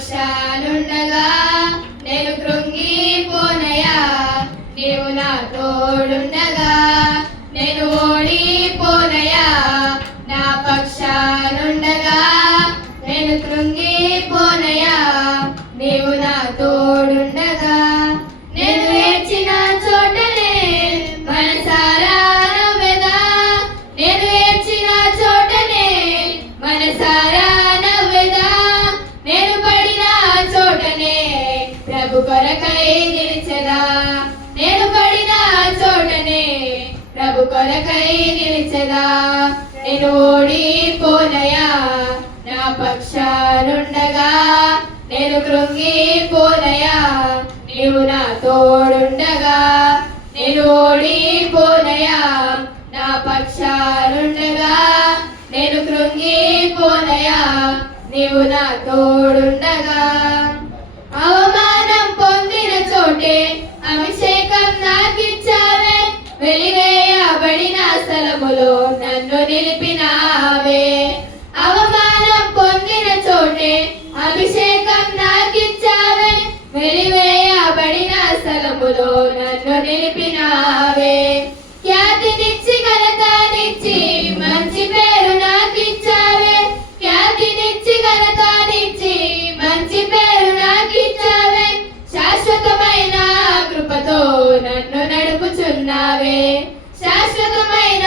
పక్షానుండగా నేను కృంగిపోనయా, నీవు నా తోడుండగా నేను ఓడిపోనయా. నా పక్షానుండగా నేను కృంగిపోనయా, నీవు నా తోడుండగా. నేను ఏడ్చిన చోటనే మనసారా నవ్వెదా, నేను ఏడ్చిన చోటనే మనసారా నవ్వెదా. నేను పడిన చోటనే ప్రభు కొరకై నిలిచెదా, నేను పడిన చోటనే ప్రభు కొరకై నిలిచెదా. నేను ఓడిపోనయా, నా పక్షానుండగా నేను కృంగిపోనయా, నీవు నా తోడుండగా. నేను ఓడిపోనయా, నా పక్షానుండగా నేను కృంగిపోనయా, నీవు నా తోడుండగా. అవమానం పొందిన చోటే అభిషేకం నాకిచ్చావే, వెలివేయబడిన స్థలములో నన్ను నిలిపినావే. అవమానం పొందిన చోటే అభిషేకం నాకిచ్చావే, వెలివేయబడిన స్థలములో నన్ను నిలిపినావే. ఖ్యాతినిచ్చి ఘనతనిచ్చి మంచి పేరు నాకిచ్చావే, ఖ్యాతినిచ్చి ఘనతనిచ్చి మంచి పేరు నాకిచ్చావే. శాశ్వతమైన కృపతో నన్ను నడుపుచున్నావే, శాశ్వతమైన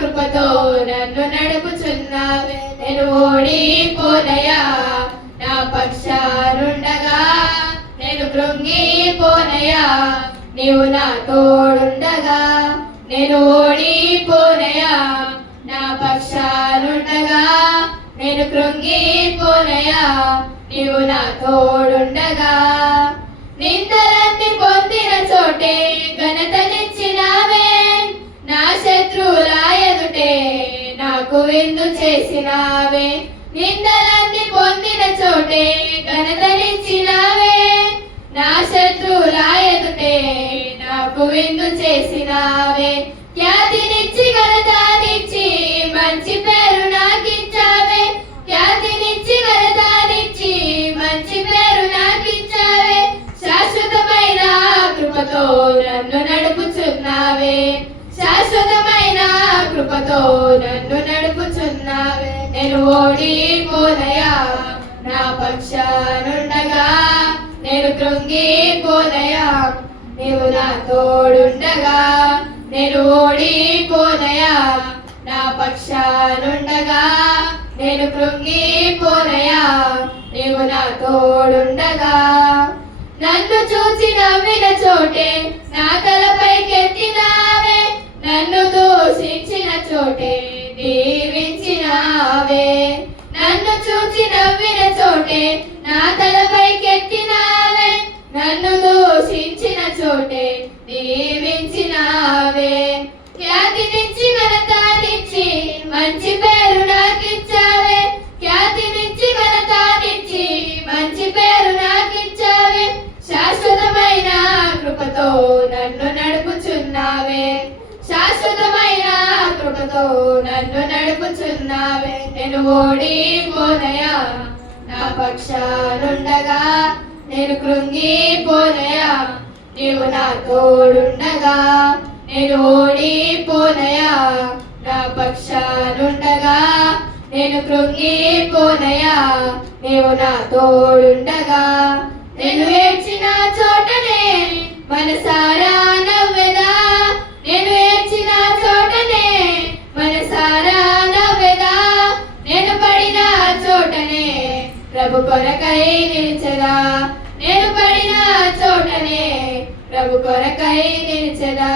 కృపతో నన్ను నడుపుచున్నావే. నేను ఓడిపోనయా, నా పక్షానుండగా నేను కృంగిపోనయా, నీవు నా తోడుండగా. నేను ఓడిపోనయా, నా పక్షానుండగా నేను కృంగిపోనయా, నీవు నా తోడుండగా. నిందలన్నీ పొందిన చోటే ఘనతనిచ్చినావే, నా శత్రువుల ఎదుటే నాకు విందు చేసినావే. నిందలన్నీ పొందిన చోటే ఘనతనిచ్చినావే, నా శత్రువుల ఎదుటే నాకు విందు చేసినావే. ఖ్యాతినిచ్చి ఘనతనిచ్చి మంచి పేరు నాకిచ్చావే, ఖ్యాతినిచ్చి ఘనతనిచ్చి మంచి పేరు నాకిచ్చావే. శాశ్వతమైన కృపతో నన్ను నడుపుచున్నావే, శాశ్వతమైన కృపతో నన్ను నడుపుచున్నావే. నేను ఓడిపోనయా, నా పక్షానుండగా నేను కృంగిపోనయా, నీవు నా తోడుండగా. నేను ఓడిపోనయా, నా పక్షానుండగా నేను కృంగిపోనయా, నీవు నా తోడుండగా. నన్ను చూచి నవ్విన చోటే నా తలపైకెత్తినావే, నన్ను దూషించిన చోటే దీవించినావే. నన్ను చూచి నవ్విన చోటే నా తలపైకెత్తినావే, నన్ను దూషించిన చోటే దీవించినావే. ఖ్యాతినిచ్చి ఘనతనిచ్చి మంచి పేరు నాకిచ్చావే, ఖ్యాతినిచ్చి ఘనతనిచ్చి మంచి పేరు నాకిచ్చావే. శాశ్వతమైన కృపతో నన్ను నడుపుచున్నావే, శాశ్వతమైన కృపతో నన్ను నడుపుచున్నావే. నేను ఓడిపోనయా, నా పక్షానుండగా నేను కృంగిపోనయా, నీవు నా తోడుండగా. నేను ఓడిపోనయా, నా పక్షానుండగా నేను కృంగిపోనయా, నీవు నా తోడుండగా. నేను ఏడ్చిన చోటనే మనసారా నవ్వెదా, నేను ఏడ్చిన చోటనే మనసారా నవ్వెదా. నేను పడిన చోటనే ప్రభు కొరకై నిలిచెదా, నేను పడిన చోటనే ప్రభు కొరకై నిలిచెదా.